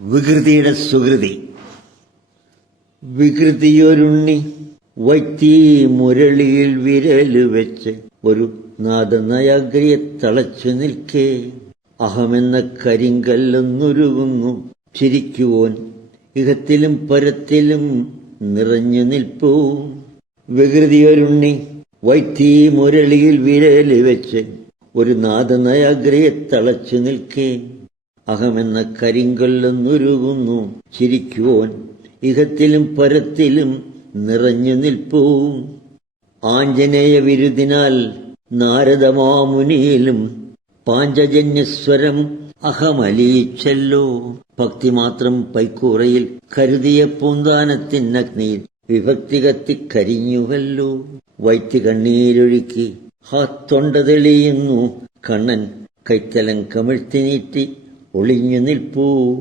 വികൃതിയുടെ സുകൃതി. വികൃതിയൊരുണ്ണി വൈത്തി മുരളിയിൽ വിരല് വെച്ച് ഒരു നാദനയാഗ്രിയെ തളച്ചു നിൽക്കേ. അഹമെന്ന കരിങ്കല്ലൊന്നുരുകുന്നു ചിരിക്കുവോൻ ഇഹത്തിലും പരത്തിലും നിറഞ്ഞു നിൽപ്പൂ. വികൃതിയൊരുണ്ണി വൈത്തി മുരളിയിൽ വിരല് വെച്ച് ഒരു നാദനയാഗ്രിയെ തളച്ചു നിൽക്കേ. അഹമെന്ന കരിങ്കല്ലൊന്നുരുകുന്നു ചിരിക്കുവോൻ ഇഹത്തിലും പരത്തിലും നിറഞ്ഞു നിൽപ്പൂ. ആഞ്ജനേയ വിരുദിനാൽ നാരദമാമുനിയിലും പാഞ്ചജന്യസ്വരം അഹമലിയിച്ചല്ലോ. ഭക്തി മാത്രം പൈക്കൂറയിൽ കരുതിയ പൂന്താനത്തിനഗ്നിയിൽ വിഭക്തി കത്തിക്കരിഞ്ഞുവല്ലോ. വൈത്തി കണ്ണീരൊഴുക്കി തൊണ്ട തെളിയുന്നു. കണ്ണൻ കൈത്തലം കമിഴ്ത്തി നീട്ടി ഒളിഞ്ഞു നിൽപ്പൂ.